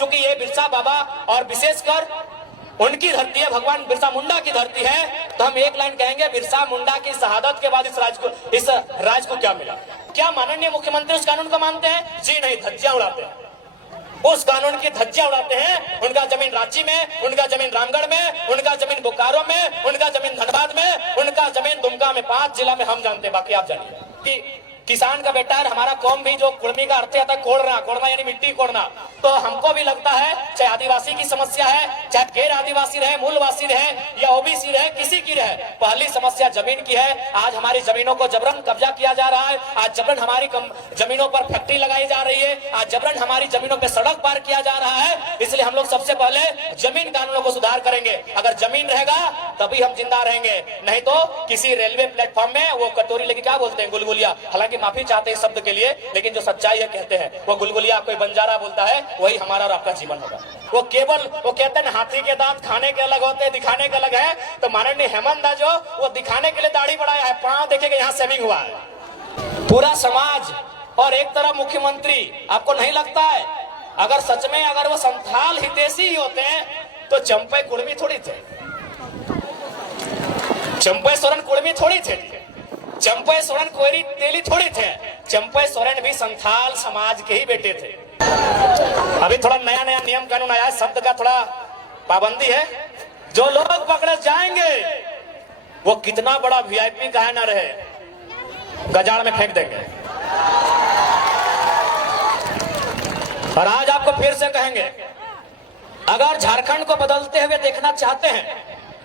चूंकि ये बिरसा बाबा और विशेषकर उनकी धरती है, भगवान बिरसा मुंडा की धरती है, तो हम एक लाइन कहेंगे, बिरसा मुंडा की शहादत के बाद इस राज को क्या मिला? क्या माननीय मुख्यमंत्री उस कानून को मानते हैं? जी नहीं, धज्जियां उड़ाते हैं, उस कानून की धज्जियां उड़ाते हैं। उनका जमीन रांची में, उनका जमीन रामगढ़ में, उनका जमीन बोकारो में, उनका जमीन धनबाद में, उनका जमीन दुमका में, 5 जिला में हम जानते हैं, बाकी आप जानिए कि किसान का बेटा है। हमारा कौम भी जो कुर्मी का अर्थ आता है कोड़ना यानी मिट्टी कोड़ना, तो हमको भी लगता है चाहे आदिवासी की समस्या है, चाहे गैर आदिवासी रहे, मूलवासी रहे या ओबीसी रहे, किसी की रहे, पहली समस्या जमीन की है। आज हमारी जमीनों को जबरन कब्जा किया जा रहा है, आज जबरन हमारी जमीनों पर फैक्ट्री लगाई जा रही है, आज जबरन हमारी जमीनों पर सड़क पार किया जा रहा है। इसलिए हम लोग सबसे पहले जमीन कानूनों को सुधार करेंगे। अगर जमीन रहेगा तभी हम जिंदा रहेंगे, नहीं तो किसी रेलवे प्लेटफॉर्म में वो कटोरी लेके क्या बोलते हैं, गुलगुलिया, हालांकि माफी चाहते हैं शब्द के लिए, लेकिन जो सच्चाई है कहते हैं वो गुलगुलिया कोई बंजारा बोलता है, वही हमारा और आपका जीवन होगा। वो केवल वो कहते हैं हाथी के दांत खाने के अलग होते हैं, दिखाने के अलग है। तो माननीय हेमंत दा जो वो दिखाने के लिए दाढ़ी बढ़ाया है, पांव देखेगा यहाँ सेविंग हुआ है। पूरा समाज और एक तरफ मुख्यमंत्री, आपको नहीं लगता है अगर सच में अगर वो संथाल हितैषी ही होते हैं तो चंपई कुर्मी थोड़ी थे, चंपई सोरेन कुर्मी थोड़ी थे, चंपई सोरेन कोयरी तेली थोड़ी थे, चंपई सोरेन भी संथाल समाज के ही बेटे थे। अभी थोड़ा नया नया नियम कानून आया है, शब्द का थोड़ा पाबंदी है। जो लोग पकड़े जाएंगे वो कितना बड़ा वीआईपी कहे ना रहे, गजाड़ में फेंक देंगे। और आज आपको फिर से कहेंगे, अगर झारखंड को बदलते हुए देखना चाहते हैं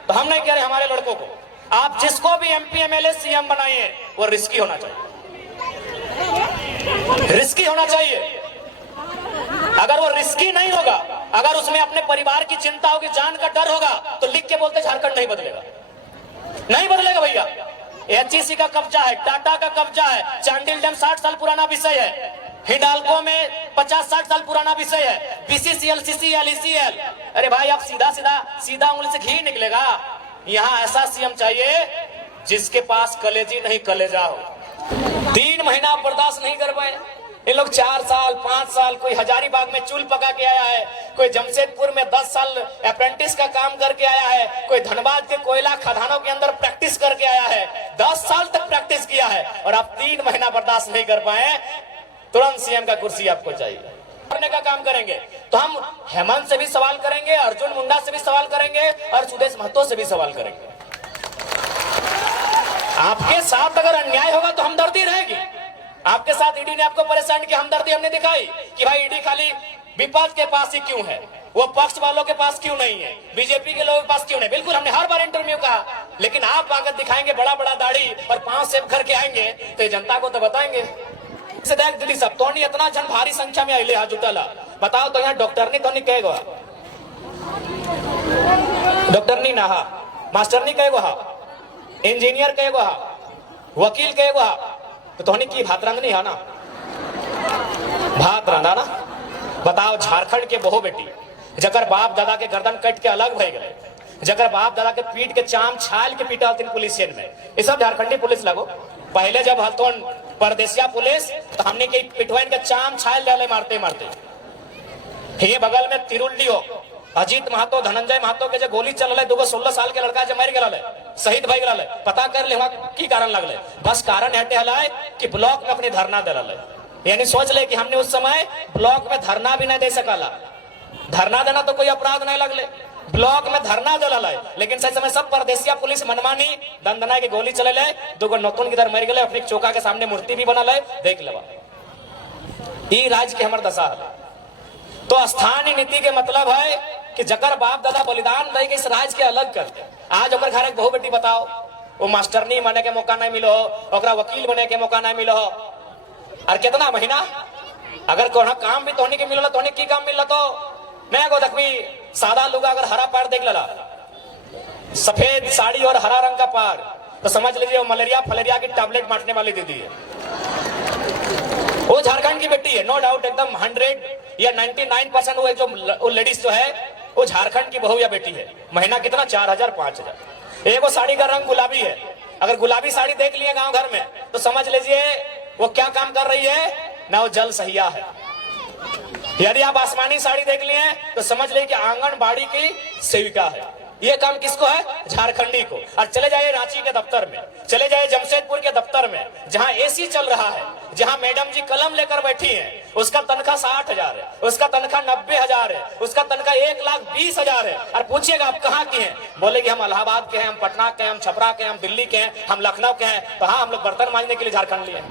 तो हम नहीं कह रहे हमारे लड़कों को, आप जिसको भी एमपी एमएलए सीएम बनाइए वो रिस्की होना चाहिए, रिस्की होना चाहिए। अगर वो रिस्की नहीं होगा, अगर उसमें अपने परिवार की चिंता होगी, जान का डर होगा, तो लिख के बोलते झारखंड नहीं बदलेगा, नहीं बदलेगा भैया। एचईसी का कब्जा है, टाटा का कब्जा है, चांडिल डैम 60 साल पुराना विषय है, हिंडाल्को में 50-60 साल पुराना विषय है, बीसीसीएल, सीसीएल, ईसीएल। अरे भाई आप सीधा उंगली से घी निकलेगा। यहाँ ऐसा सीएम चाहिए जिसके पास कलेजी नहीं कलेजा हो। 3 महीना बर्दाश्त नहीं कर पाए ये लोग, 4 साल 5 साल, कोई हजारीबाग में चूल पका के आया है, कोई जमशेदपुर में 10 साल अप्रेंटिस का काम करके आया है, कोई धनबाद के कोयला खदानों के अंदर प्रैक्टिस करके आया है, 10 साल तक प्रैक्टिस किया है, और आप 3 महीना बर्दाश्त नहीं कर पाए, तुरंत सीएम का कुर्सी आपको चाहिए। करने का काम करेंगे तो हम हेमंत से भी सवाल करेंगे, अर्जुन मुंडा से भी सवाल करेंगे और सुदेश महतो से भी सवाल करेंगे। आपके साथ अगर अन्याय होगा तो हमदर्दी रहेगी। आपके साथ ईडी ने आपको परेशान किया, हमदर्दी हमने दिखाई कि भाई ईडी खाली विपक्ष के पास ही क्यों है, वो पक्ष वालों के पास क्यों नहीं है, बीजेपी के लोगों के पास क्यों नहीं। बिल्कुल हमने हर बार इंटरव्यू कहा, लेकिन आप आकर दिखाएंगे बड़ा बड़ा दाढ़ी और 5 सेब करके आएंगे तो जनता को तो बताएंगे। देख दीदी सब तो इतना जन भारी संख्या में आइले हाथ जुटाला, बताओ तो यहाँ डॉक्टर नहीं तो नहीं कहेगा, डॉक्टर नहीं ना, मास्टर नहीं कहेगा, इंजीनियर कहेगा, वकील कहेगा, तो तोहनी की भात रांधनी है ना, भात रांधा ना। बताओ झारखंड के बहु बेटी जकर बाप दादा के गर्दन कट के अलग भय गए, जकर बाप दादा के पीठ के चाम छाल के पीटा पुलिसियन में, ये सब झारखंडी पुलिस लगो। पहले जब हलतोन परदेसिया पुलिस तो हमने के पिटवाइन के चाम छाल डाले मारते मारते, ये बगल में तिरुल्ली हो अजीत महतो, धनंजय महतो के जो गोली चल रहे, 16 साल के लड़का जो मर गए, शहीद भई गए, पता कर ले की कारण लगले, बस कारण हटे हलाए कि ब्लॉक में अपनी धरना दे रहा, यानी सोच ले कि हमने उस समय ब्लॉक में धरना भी नहीं दे सकला। धरना देना तो कोई अपराध नहीं लगले, ब्लॉक में धरना दे, लेकिन सही समय सब परदेसिया पुलिस मनमानी दंदना की गोली चले, 2 नौतन की तरह मर गए, अपनी चौका के सामने मूर्ति भी बनल है, देख लेवा। ये राज्य के हमार दशा है। तो स्थानीय नीति के मतलब है कि जकर बाप दादा बलिदान दे के इस राज्य के अलग कर दे। आज ओकर घर एक बहु बेटी बताओ, वो मास्टरनी बने के मौका नहीं मिलो, ओकरा वकील बने के मौका नहीं मिलो, और कितना महीना अगर कोई काम भी तोहनी के मिलो, तोहनी की काम मिल तो मैं को देखी सादा लोग अगर हरा पार देख लला, सफेद साड़ी और हरा रंग का पार, तो समझ लीजिए वो मलेरिया फलेरिया की टैबलेट बांटने वाली दीदी है। वो झारखंड की बेटी है, नो डाउट, एकदम 100 या 99% वो जो लेडीज जो है वो झारखंड की बहू या बेटी है। महीना कितना, 4000 5000। एक वो साड़ी का रंग गुलाबी है, अगर गुलाबी साड़ी देख लिए गांव घर में तो समझ लीजिए वो क्या काम कर रही है ना, वो जल सहिया है। यदि आप आसमानी साड़ी देख लिए तो समझ ले कि आंगनबाड़ी की सेविका है। ये काम किसको है? झारखंडी को। और चले जाइए रांची के दफ्तर में, चले जाइए जमशेदपुर के दफ्तर में, जहां एसी चल रहा है, जहां मैडम जी कलम लेकर बैठी हैं, उसका तनख्वाह 60,000 है, उसका तनख्वाह 90,000 है, उसका तनख्वाह 1,20,000 है। और पूछिएगा आप कहाँ के हैं, बोलेगी हम इलाहाबाद के हैं, हम पटना के हैं, हम छपरा के हैं, हम दिल्ली के हैं, हम लखनऊ के हैं। तो हाँ, हम लोग बर्तन मांजने के लिए झारखंड लिए हैं,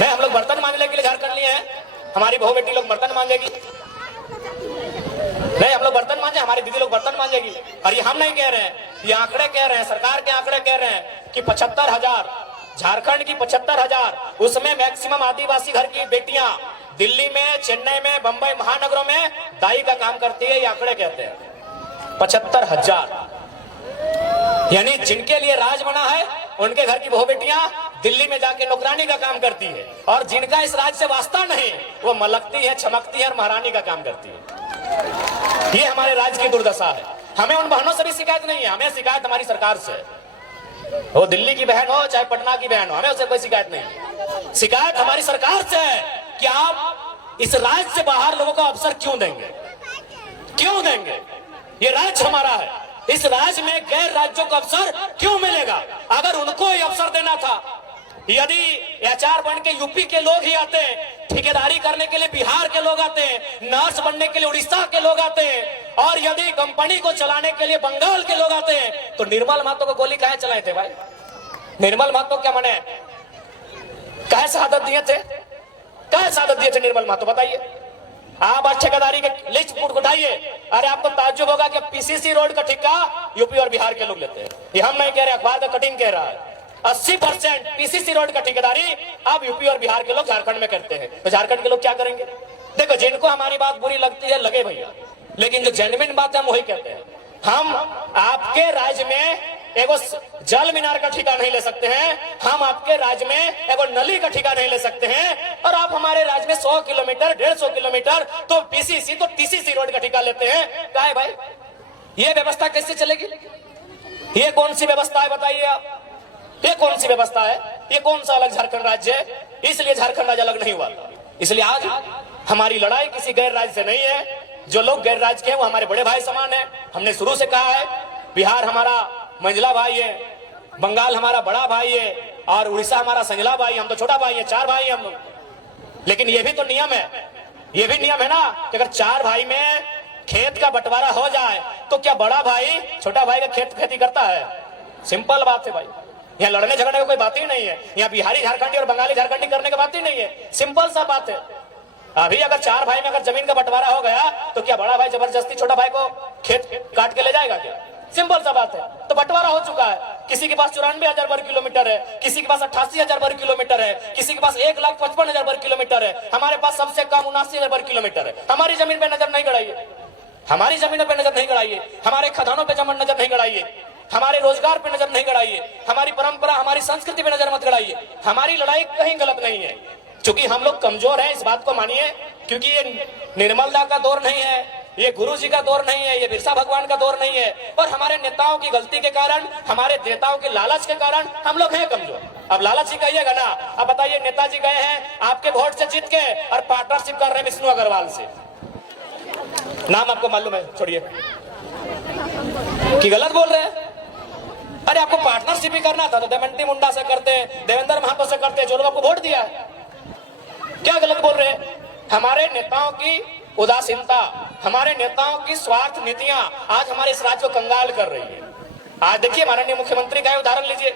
नहीं, हम लोग बर्तन मांजने के लिए झारखंड लिए हैं। हमारी बहू बेटी लोग बर्तन मांजेगी, नहीं, हम लोग बर्तन मांजे, हमारी दीदी लोग बर्तन मांजेगी। और ये हम नहीं कह रहे हैं, ये आंकड़े कह रहे हैं, सरकार के आंकड़े कह रहे हैं कि 75,000 झारखंड की 75,000, उसमें मैक्सिमम आदिवासी घर की बेटियां दिल्ली में, चेन्नई में, बंबई महानगरों में दाई का काम करती है। ये आंकड़े कहते हैं 75,000। यानी जिनके लिए राज बना है उनके घर की बहू बेटियां दिल्ली में जाके नौकरानी का काम करती है, और जिनका इस राज से वास्ता नहीं वो मलकती है, चमकती है और महारानी का काम करती है। ये हमारे राज्य की दुर्दशा है। हमें उन बहनों से भी शिकायत नहीं है, हमें शिकायत हमारी सरकार से। वो दिल्ली की बहन हो चाहे पटना की बहन हो, हमें उससे कोई शिकायत नहीं। शिकायत हमारी सरकार से है कि आप इस राज्य से बाहर लोगों को अवसर क्यों देंगे, क्यों देंगे? ये राज्य हमारा है, इस राज्य में गैर राज्यों को अवसर क्यों मिलेगा? अगर उनको ही अवसर देना था, यदि एचआर बन के यूपी के लोग ही आते, ठेकेदारी करने के लिए बिहार के लोग आते, नर्स बनने के लिए उड़ीसा के लोग आते, और यदि कंपनी को चलाने के लिए बंगाल के लोग आते, तो निर्मल महतो को गोली काहे चलाए थे भाई? निर्मल महतो क्या माने, काहे शहादत दिए थे, काहे शहादत दिए थे निर्मल महतो, बताइए। आप आज ठेकेदारी के लिस्ट उठाइए, अरे आपको ताज्जुब होगा कि पीसीसी रोड का ठेका यूपी और बिहार के लोग लेते हैं। ये हम नहीं कह रहे, अखबार का कटिंग कह रहा है। 80% पीसीसी रोड का ठेकेदारी अब यूपी और बिहार के लोग झारखंड में करते हैं। तो झारखंड के लोग क्या करेंगे? देखो, जिनको हमारी बात बुरी लगती है लगे भैया, लेकिन जो जेन्युइन बात है हम वही कहते हैं। हम आपके राज्य में एगो जल मीनार का ठेका नहीं ले सकते हैं, हम आपके राज्य में एगो नली का ठेका नहीं ले सकते हैं, और आप हमारे राज्य में 100 किलोमीटर 150 किलोमीटर तो पीसीसी तो टीसीसी रोड का ठेका लेते हैं। क्या है भाई, ये व्यवस्था कैसे चलेगी? ये कौन सी व्यवस्था है बताइए आप? ये कौन सी व्यवस्था है? ये कौन सा अलग झारखंड राज्य है? इसलिए झारखंड राज्य अलग नहीं हुआ। इसलिए आज हमारी लड़ाई किसी गैर राज्य से नहीं है। जो लोग गैर राज्य के हैं वो हमारे बड़े भाई समान है। हमने शुरू से कहा है, बिहार हमारा मंझला भाई है, बंगाल हमारा बड़ा भाई है, और उड़ीसा हमारा संजला भाई, हम तो छोटा भाई है, 4 भाई हम लोग। लेकिन ये भी तो नियम है, ये भी नियम है ना कि अगर 4 भाई में खेत का बंटवारा हो जाए तो क्या बड़ा भाई छोटा भाई का खेती करता है? सिंपल बात है भाई, यहाँ लड़ने झगड़ने की कोई बात ही नहीं है। यहाँ बिहारी झारखंडी और बंगाली झारखंडी करने की बात ही नहीं है, सिंपल सा बात है। अभी अगर 4 भाई में अगर जमीन का बंटवारा हो गया तो क्या बड़ा भाई जबरदस्ती छोटा भाई को खेत काट के ले जाएगा क्या? सिंपल सा बात है। तो बंटवारा हो चुका है, किसी के पास 94,000 वर्ग किलोमीटर है, किसी के पास 88,000 वर्ग किलोमीटर है, किसी के पास 1,55,000 वर्ग किलोमीटर है, हमारे पास सबसे कम 79,000 वर्ग किलोमीटर है। हमारी जमीन पे नजर नहीं गड़ाइए, हमारी जमीनों पे नजर नहीं गड़ाइए, हमारे खदानों पे नजर नहीं गड़ाइए, हमारे रोजगार पे नजर नहीं गड़ाइए, हमारी परंपरा हमारी संस्कृति पे नजर मत गड़ाइए। हमारी लड़ाई कहीं गलत नहीं है, क्योंकि हम लोग कमजोर हैं, इस बात को मानिए। क्योंकि ये निर्मलदा का दौर नहीं है, ये गुरु जी का दौर नहीं है, ये बिरसा भगवान का दौर नहीं है, और हमारे नेताओं की गलती के कारण, हमारे नेताओं के लालच के कारण हम लोग हैं कमजोर। अब लालच ही कहिएगा ना। अब बताइए, नेताजी गए हैं आपके वोट से जीत के और पार्टनरशिप कर रहे हैं विष्णु अग्रवाल से, नाम आपको मालूम है, छोड़िए कि गलत बोल रहे हैं। अरे आपको पार्टनरशिप ही करना था तो देवंती मुंडा से करते, देवेंद्र महतो से करते, जो लोग आपको वोट दिया है। क्या गलत बोल रहे हैं? हमारे नेताओं की उदासीनता, हमारे नेताओं की स्वार्थ नीतियां आज हमारे इस राज्य को कंगाल कर रही है। आज देखिए, माननीय मुख्यमंत्री का उदाहरण लीजिए।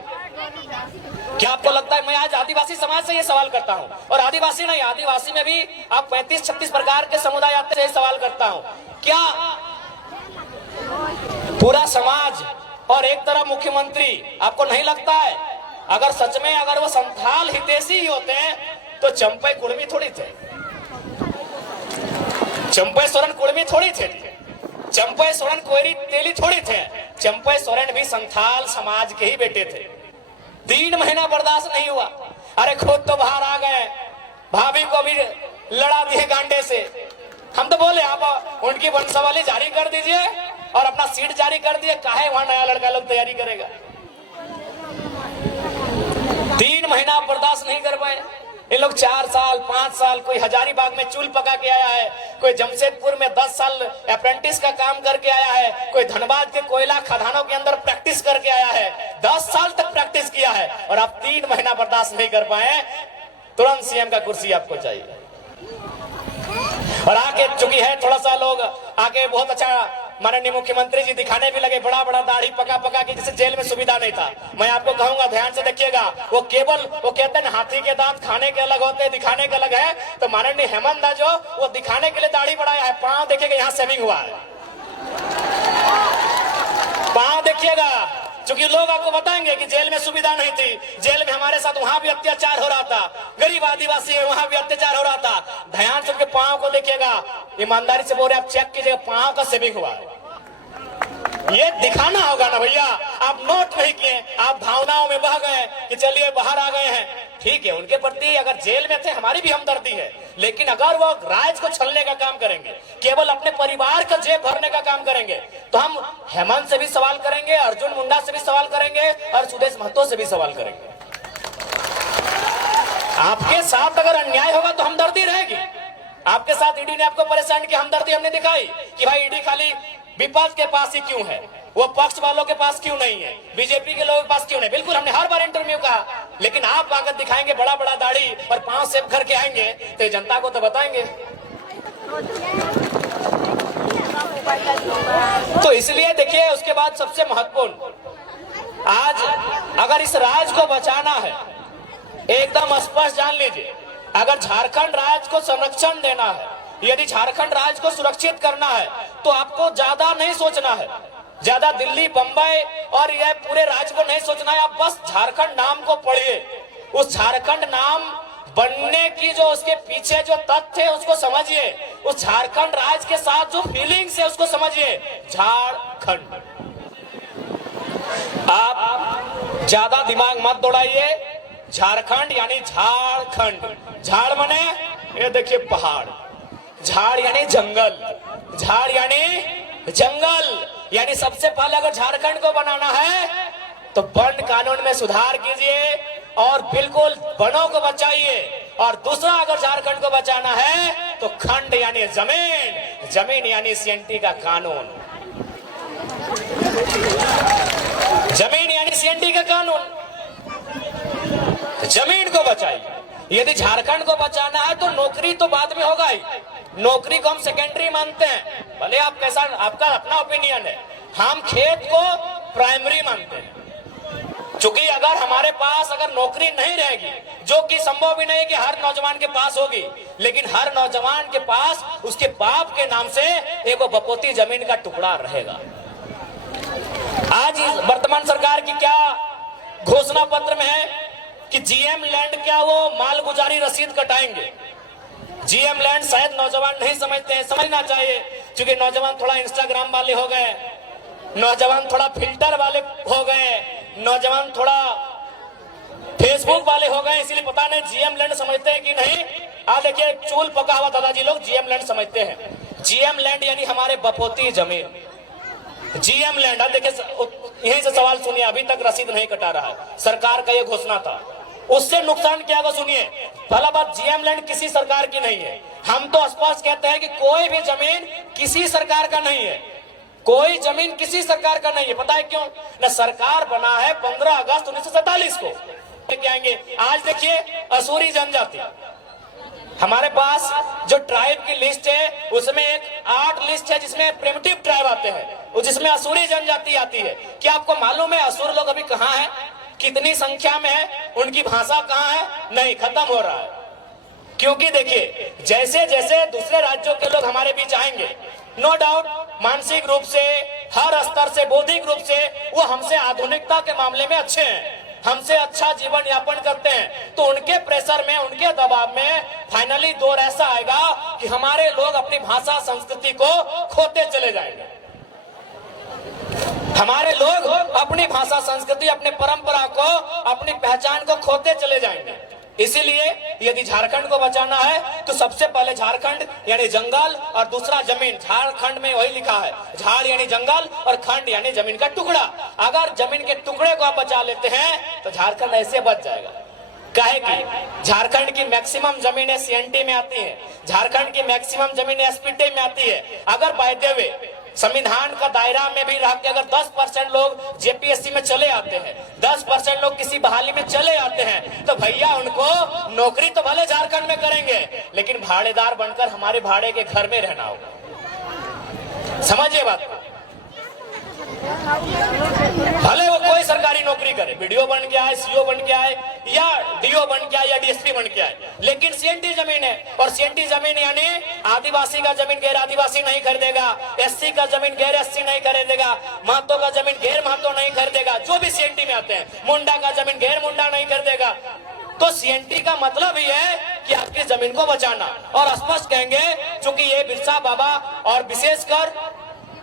क्या आपको लगता है, मैं आज आदिवासी समाज से ये सवाल करता हूं, और आदिवासी नहीं, आदिवासी में भी आप 35-36 प्रकार के समुदाय आते हैं, सवाल करता हूं, क्या पूरा समाज और एक तरफ मुख्यमंत्री, आपको नहीं लगता है अगर सच में अगर वो संथाल हितैषी ही होते हैं तो चंपई कुर्मी थोड़ी थे, चंपई सोरेन कुर्मी थोड़ी थे, चंपई सोरेन कोयरी तेली थोड़ी थे, चंपई सोरेन भी संथाल समाज के ही बेटे थे। 3 महीना बर्दाश्त नहीं हुआ, अरे खुद तो बाहर आ गए, भाभी को भी लड़ा दिए गांडे से। हम तो बोले आप उनकी वंशावली जारी कर दीजिए और अपना सीट जारी कर दिए, काहे वहां नया लड़का लोग तैयारी करेगा। 3 महीना बर्दाश्त नहीं कर पाए, इन लोग 4 साल 5 साल, कोई हजारीबाग में चूल पका के आया है, कोई जमशेदपुर में 10 साल अप्रेंटिस का काम करके आया है, कोई धनबाद के कोयला खदानों के अंदर प्रैक्टिस करके आया है, 10 साल तक प्रैक्टिस किया है और आप 3 महीना बर्दाश्त नहीं कर पाए, तुरंत सीएम का कुर्सी आपको चाहिए। और आके चुकी है थोड़ा सा लोग आके बहुत अच्छा माननीय मुख्यमंत्री जी दिखाने भी लगे, बड़ा बड़ा दाढ़ी पका पका के, जैसे जेल में सुविधा नहीं था। मैं आपको कहूंगा ध्यान से देखिएगा, वो केवल वो कहते हैं हाथी के दांत खाने के अलग होते हैं, दिखाने के अलग है। तो माननीय हेमंत दा जो वो दिखाने के लिए दाढ़ी बढ़ाया है, पांव देखिएगा यहाँ सेविंग हुआ है, पांव देखिएगा। क्योंकि लोग आपको बताएंगे कि जेल में सुविधा नहीं थी, जेल में हमारे साथ वहां भी अत्याचार हो रहा था, गरीब आदिवासी है वहां भी अत्याचार हो रहा था। ध्यान से पांव को देखिएगा, ईमानदारी से बोल रहे आप चेक कीजिएगा, पांव का सेविंग हुआ है। ये दिखाना होगा ना भैया, आप नोट नहीं किए, आप भावनाओं में बह गए कि चलिए बाहर आ गए हैं। ठीक है, उनके प्रति अगर जेल में थे हमारी भी हमदर्दी है, लेकिन अगर वो राज को छलने का काम करेंगे, केवल अपने परिवार का जेब भरने का काम करेंगे, तो हम हेमंत से भी सवाल करेंगे, अर्जुन मुंडा से भी सवाल करेंगे और सुदेश महतो से भी सवाल करेंगे। आपके साथ अगर अन्याय होगा तो हमदर्दी रहेगी। आपके साथ ईडी ने आपको परेशान किया, हमदर्दी हमने दिखाई कि भाई ईडी खाली विपक्ष के पास ही क्यों है, वो पक्ष वालों के पास क्यों नहीं है, बीजेपी के लोगों के पास क्यों नहीं। बिल्कुल हमने हर बार इंटरव्यू कहा, लेकिन आप आकर दिखाएंगे बड़ा बड़ा दाढ़ी और पांव सेव करके आएंगे तो जनता को तो बताएंगे। तो इसलिए देखिए, उसके बाद सबसे महत्वपूर्ण, आज अगर इस राज को बचाना है, एकदम स्पष्ट जान लीजिए, अगर झारखंड राज्य को संरक्षण देना है, यदि झारखंड राज्य को सुरक्षित करना है, तो आपको ज्यादा नहीं सोचना है, ज्यादा दिल्ली बंबई और यह पूरे राज्य को नहीं सोचना है। आप बस झारखंड नाम को पढ़िए, उस झारखंड नाम बनने की जो उसके पीछे जो तथ्य है उसको समझिए, उस झारखंड राज्य के साथ जो फीलिंग्स है उसको समझिए। झारखंड, आप ज्यादा दिमाग मत दौड़ाइए। झारखंड यानी झारखंड, झाड़ माने ये देखिए पहाड़, झाड़ यानी जंगल, झाड़ यानी जंगल, यानी सबसे पहले अगर झारखंड को बनाना है तो वन कानून में सुधार कीजिए और बिल्कुल वनों को बचाइए। और दूसरा, अगर झारखंड को बचाना है तो खंड यानी जमीन, जमीन यानी सीएनटी का कानून, जमीन यानी सीएनटी का कानून, जमीन को बताइए। यदि झारखंड को बचाना है तो नौकरी तो बाद में होगा ही, नौकरी को हम सेकेंडरी मानते हैं, भले आप कैसा, आपका अपना ओपिनियन है, हम खेत को प्राइमरी मानते हैं। क्योंकि अगर हमारे पास अगर नौकरी नहीं रहेगी, जो कि संभव भी नहीं कि हर नौजवान के पास होगी, लेकिन हर नौजवान के पास उसके बाप के नाम से एक बपोती जमीन का टुकड़ा रहेगा। आज वर्तमान सरकार की क्या घोषणा पत्र में है कि जीएम लैंड क्या वो मालगुजारी रसीद कटाएंगे। जीएम लैंड शायद नौजवान नहीं समझते हैं, समझना चाहिए, क्योंकि नौजवान थोड़ा इंस्टाग्राम वाले हो गए, नौजवान थोड़ा फिल्टर वाले हो गए, नौजवान थोड़ा फेसबुक वाले हो गए, इसलिए पता नहीं जीएम लैंड समझते हैं कि नहीं। आज देखिए, चूल पका हुआ दादाजी लोग जीएम लैंड समझते हैं। जीएम लैंड यानी हमारे बपोती जमीन, जीएम लैंड। देखिए, यहीं से सवाल सुनिए, अभी तक रसीद नहीं कटा रहा है, सरकार का यह घोषणा था, उससे नुकसान क्या होगा सुनिए। पहला बात, जीएम लैंड किसी सरकार की नहीं है, हम तो स्पष्ट कहते हैं कि कोई भी जमीन किसी सरकार का नहीं है, कोई जमीन किसी सरकार का नहीं है। पता है क्यों? न सरकार बना है 15 अगस्त 1947 को लेके आएंगे। आज देखिए, असूरी जनजाति, हमारे पास जो ट्राइब की लिस्ट है उसमें एक 8 लिस्ट है जिसमें प्रिमिटिव ट्राइब आते हैं, जिसमें असुरी जनजाति आती है। क्या आपको मालूम है असुर लोग अभी कहाँ है, कितनी संख्या में है, उनकी भाषा कहाँ है? नहीं, खत्म हो रहा है। क्योंकि देखिए, जैसे जैसे दूसरे राज्यों के लोग हमारे बीच आएंगे, नो डाउट मानसिक रूप से, हर स्तर से, बौद्धिक रूप से वो हमसे आधुनिकता के मामले में अच्छे हैं, हमसे अच्छा जीवन यापन करते हैं, तो उनके प्रेशर में, उनके दबाव में फाइनली दौर ऐसा आएगा कि हमारे लोग अपनी भाषा संस्कृति को खोते चले जाएंगे। हमारे लोग अपनी भाषा संस्कृति, अपने परंपरा को, अपनी पहचान को खोते चले जाएंगे। इसीलिए यदि झारखंड को बचाना है तो सबसे पहले झारखंड यानी जंगल और दूसरा जमीन। झारखंड में वही लिखा है, झाड़ यानी जंगल और खंड यानी जमीन का टुकड़ा। अगर जमीन के टुकड़े को आप बचा लेते हैं तो झारखंड ऐसे बच जाएगा। काहे की झारखंड की मैक्सिमम जमीनें सीएनटी में आती है, झारखंड की मैक्सिमम जमीनें एसपीटी में आती है। अगर बाय द वे संविधान का दायरा में भी रह के अगर 10% लोग जेपीएससी में चले आते हैं, 10% लोग किसी बहाली में चले आते हैं, तो भैया उनको नौकरी तो भले झारखंड में करेंगे, लेकिन भाड़ेदार बनकर हमारे भाड़े के घर में रहना होगा। समझिए बात को। भले वो कोई सरकारी नौकरी करे, बीडीओ बन के आए, सीओ बन के आए, या डीओ बन के आए, या डीएसपी बन के आए, लेकिन सीएनटी जमीन है। और सीएनटी जमीन यानी आदिवासी का जमीन गैर आदिवासी नहीं खरीदेगा, एससी का जमीन गैर एससी नहीं खरीदेगा, महतो का जमीन गैर महतो नहीं खरीदेगा, जो भी सीएनटी में आते हैं, मुंडा का जमीन गैर मुंडा नहीं खरीदेगा। तो सीएनटी का मतलब ही है कि आपकी जमीन को बचाना। और स्पष्ट कहेंगे, चूंकि ये बिरसा बाबा और विशेषकर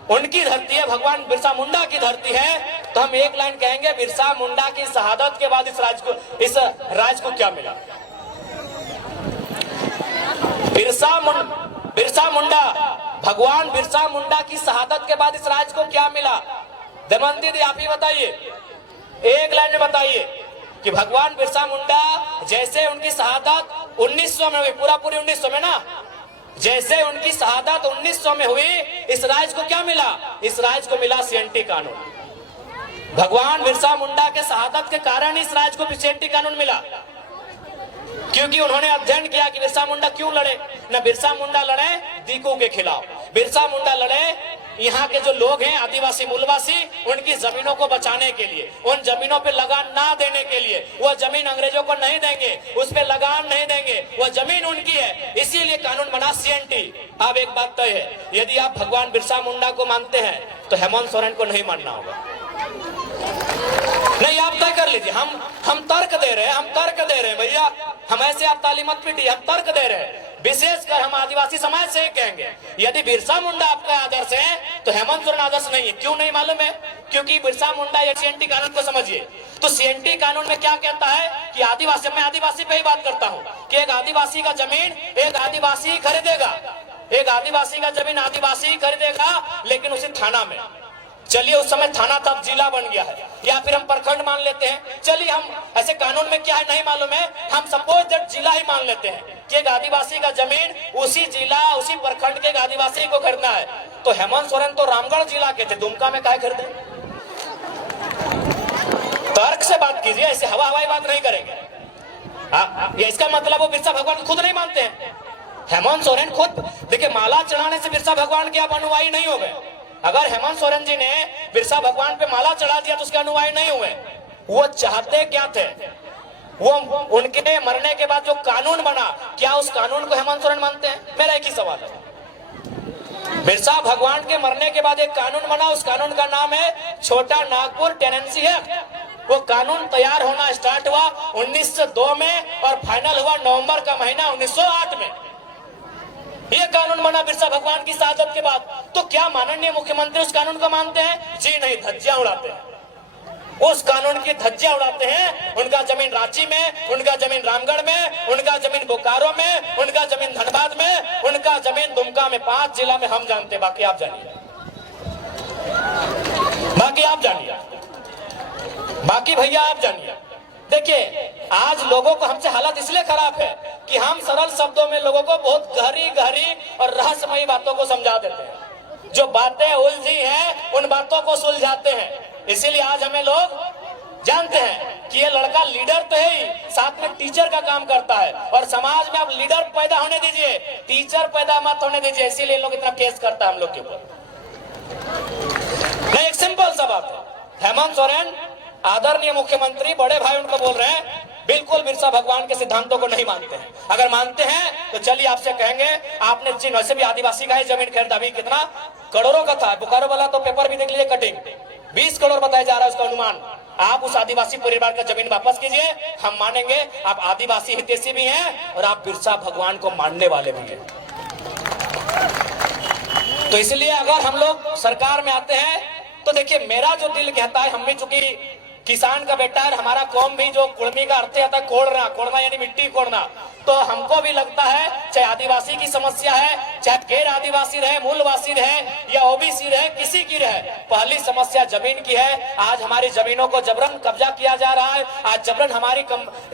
उनकी धरती है, भगवान बिरसा मुंडा की धरती है, तो हम एक लाइन कहेंगे, बिरसा मुंडा की शहादत के बाद इस राज को क्या मिला? बिरसा मुंडा, भगवान बिरसा मुंडा की शहादत के बाद इस राज को क्या मिला? दमयंती दी, आप ही बताइए, एक लाइन में बताइए कि भगवान बिरसा मुंडा जैसे उनकी शहादत 1900 में हुई, पूरी 1900 में ना, जैसे उनकी शहादत 1900 में हुई, इस राज को क्या मिला? इस राज को मिला सीएनटी कानून। भगवान बिरसा मुंडा के शहादत के कारण इस राज को सीएनटी कानून मिला, क्योंकि उन्होंने अध्ययन किया कि बिरसा मुंडा क्यों लड़े। न बिरसा मुंडा लड़े दीकू के खिलाफ, बिरसा मुंडा लड़े यहाँ के जो लोग हैं आदिवासी मूलवासी, उनकी जमीनों को बचाने के लिए, उन जमीनों पे लगान ना देने के लिए। वो जमीन अंग्रेजों को नहीं देंगे, उस पे लगान नहीं देंगे, वो जमीन उनकी है, इसीलिए कानून बना सीएनटी। अब एक बात तय है, यदि आप भगवान बिरसा मुंडा को मानते हैं तो हेमंत सोरेन को नहीं मानना होगा। नहीं, आप तय कर लीजिए। हम तर्क दे रहे हैं, हम तर्क दे रहे हैं भैया, हम ऐसे आप ताली मत पीटिए, हम तर्क दे रहे हैं। विशेषकर हम आदिवासी समाज से कहेंगे, यदि बिरसा मुंडा आपका आदर्श है तो हेमंत सोरेन आदर्श नहीं है। क्यों नहीं मालूम है? क्योंकि बिरसा मुंडा या सीएनटी कानून को समझिए, तो सीएनटी कानून में क्या कहता है कि आदिवासी, मैं आदिवासी पे ही बात करता हूँ, कि एक आदिवासी का जमीन एक आदिवासी खरीदेगा, एक आदिवासी का जमीन आदिवासी खरीदेगा, लेकिन उसी थाना में, चलिए उस समय थाना तब जिला बन गया है, या फिर हम प्रखंड मान लेते हैं, चलिए हम ऐसे कानून में क्या है नहीं मालूम है, हम सपोज दैट जिला ही मान लेते हैं कि एक आदिवासी का जमीन उसी जिला उसी प्रखंड के एक आदिवासी को खरीदना है। तो हेमंत सोरेन तो रामगढ़ जिला के थे, दुमका में काहे खरीदे? तर्क से बात कीजिए, ऐसे हवाई बात नहीं करेंगे। ये इसका मतलब वो बिरसा भगवान खुद नहीं मानते हैं। हेमंत सोरेन खुद देखिए, माला चढ़ाने से बिरसा भगवान के आप अनुयायी नहीं हो गए। अगर हेमंत सोरेन जी ने बिरसा भगवान पे माला चढ़ा दिया तो उसके अनुयायी नहीं हुए। वो चाहते क्या थे? वो उनके मरने के बाद जो कानून बना, क्या उस कानून को हेमंत सोरेन मानते हैं? मेरा एक ही सवाल है। बिरसा भगवान के मरने के बाद एक कानून बना, उस कानून का नाम है छोटा नागपुर टेनेंसी एक्ट। वो कानून तैयार होना स्टार्ट हुआ 1902 में और फाइनल हुआ नवंबर का महीना 1908 में। ये कानून बना बिरसा भगवान की शहादत के बाद। तो क्या माननीय मुख्यमंत्री उस कानून को मानते हैं? जी नहीं, धज्जियां उड़ाते हैं, उस कानून की धज्जियां उड़ाते हैं। उनका जमीन रांची में, उनका जमीन रामगढ़ में, उनका जमीन बोकारो में, उनका जमीन धनबाद में, उनका जमीन दुमका में, 5 जिला में हम जानते, बाकी आप जानिए, बाकी आप जानिए, बाकी भैया आप जानिए। देखिए, आज लोगों को हमसे हालत इसलिए खराब है कि हम सरल शब्दों में लोगों को बहुत गहरी गहरी और रहस्यमयी बातों को समझा देते हैं। जो बातें उलझी हैं उन बातों को सुलझाते हैं। इसीलिए आज हमें लोग जानते हैं कि ये लड़का लीडर तो है ही, साथ में टीचर का काम करता है। और समाज में आप लीडर पैदा होने दीजिए, टीचर पैदा मत होने दीजिए। इसीलिए लोग इतना केस करता है हम लोग के ऊपर। नहीं, एक सिंपल सा बात है, हेमंत सोरेन आदरणीय मुख्यमंत्री बड़े भाई उनको बोल रहे हैं, बिल्कुल बिरसा भगवान के सिद्धांतों को नहीं मानते हैं। अगर मानते हैं तो चलिए आपसे कहेंगे, आपने जिन वैसे भी आदिवासी का ही जमीन खरीदा, अभी कितना करोड़ों का था, बोकारो वाला तो पेपर भी देख लीजिए, कटिंग 20 करोड़ बताया जा रहा है उसका अनुमान। आप उस आदिवासी परिवार का जमीन वापस कीजिए, हम मानेंगे आप आदिवासी हितैषी भी हैं और आप बिरसा भगवान को मानने वाले भी हैं। तो इसलिए अगर हम लोग सरकार में आते हैं तो देखिए, मेरा जो दिल कहता है, हम भी चूंकि किसान का बेटा है, हमारा कौम भी जो कुड़मी का अर्थ आता है कोड़ना, कोड़ना यानी मिट्टी कोड़ना, तो हमको भी लगता है चाहे आदिवासी की समस्या है, चाहे गैर आदिवासी रहे, मूलवासी रहे या ओबीसी रहे, किसी की रहे, पहली समस्या जमीन की है। आज हमारी जमीनों को जबरन कब्जा किया जा रहा है, आज जबरन हमारी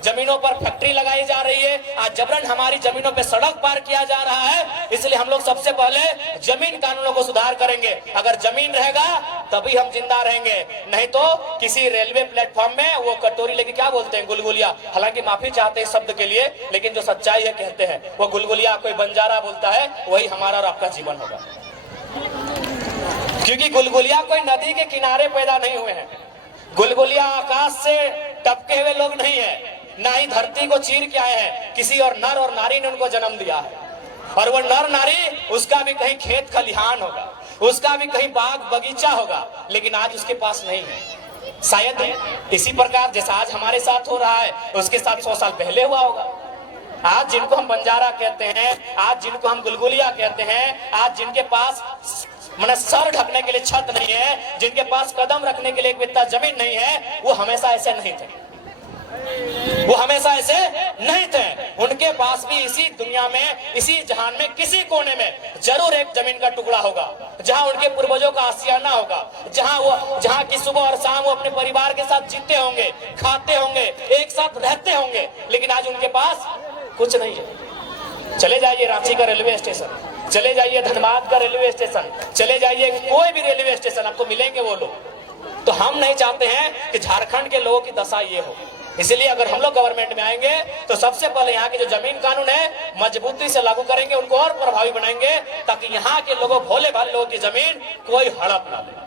जमीनों पर फैक्ट्री लगाई जा रही है, आज जबरन हमारी जमीनों पर सड़क पार किया जा रहा है। इसलिए हम लोग सबसे पहले जमीन कानूनों को सुधार करेंगे। अगर जमीन रहेगा तभी हम जिंदा रहेंगे, नहीं तो किसी रेलवे प्लेटफॉर्म में वो कटोरी लेके क्या बोलते हैं, गुलगुलिया, हालांकि माफी चाहते हैं शब्द के लिए, लेकिन जो सच्चाई है कहते हैं वो गुलगुलिया कोई बंजारा बोलता है, वही हमारा और आपका जीवन होगा। क्योंकि गुलगुलिया कोई नदी के किनारे पैदा नहीं हुए हैं, गुलगुलिया आकाश से टपके हुए लोग नहीं है, ना ही धरती को चीर के आए हैं, किसी और नर और नारी ने उनको जन्म दिया है। और वो नर नारी, उसका भी कहीं खेत खलिहान होगा, उसका भी कहीं बाग बगीचा होगा, लेकिन आज उसके पास नहीं है। शायद इसी प्रकार जैसा आज हमारे साथ हो रहा है, उसके साथ 100 साल पहले हुआ होगा। आज जिनको हम बंजारा कहते हैं, आज जिनको हम गुलगुलिया कहते हैं, आज जिनके पास माने सर ढकने के लिए छत नहीं है, जिनके पास कदम रखने के लिए एक बित्ता जमीन नहीं है, वो हमेशा ऐसे नहीं थे, वो हमेशा ऐसे नहीं थे। उनके पास भी इसी दुनिया में, इसी जहान में, किसी कोने में जरूर एक जमीन का टुकड़ा होगा, जहां उनके पूर्वजों का आशियाना होगा, जहां की सुबह और शाम वो अपने परिवार के साथ जीते होंगे, खाते होंगे, एक साथ रहते होंगे। लेकिन आज उनके पास कुछ नहीं है। चले जाइए रांची का रेलवे स्टेशन, चले जाइए धनबाद का रेलवे स्टेशन, चले जाइए कोई भी रेलवे स्टेशन, आपको मिलेंगे वो लोग। तो हम नहीं चाहते हैं कि झारखंड के लोगों की दशा ये हो। इसलिए अगर हम लोग गवर्नमेंट में आएंगे तो सबसे पहले यहाँ के जो जमीन कानून है मजबूती से लागू करेंगे, उनको और प्रभावी बनाएंगे, ताकि यहाँ के लोगों, भोले भाले लोगों की जमीन कोई हड़प ना ले।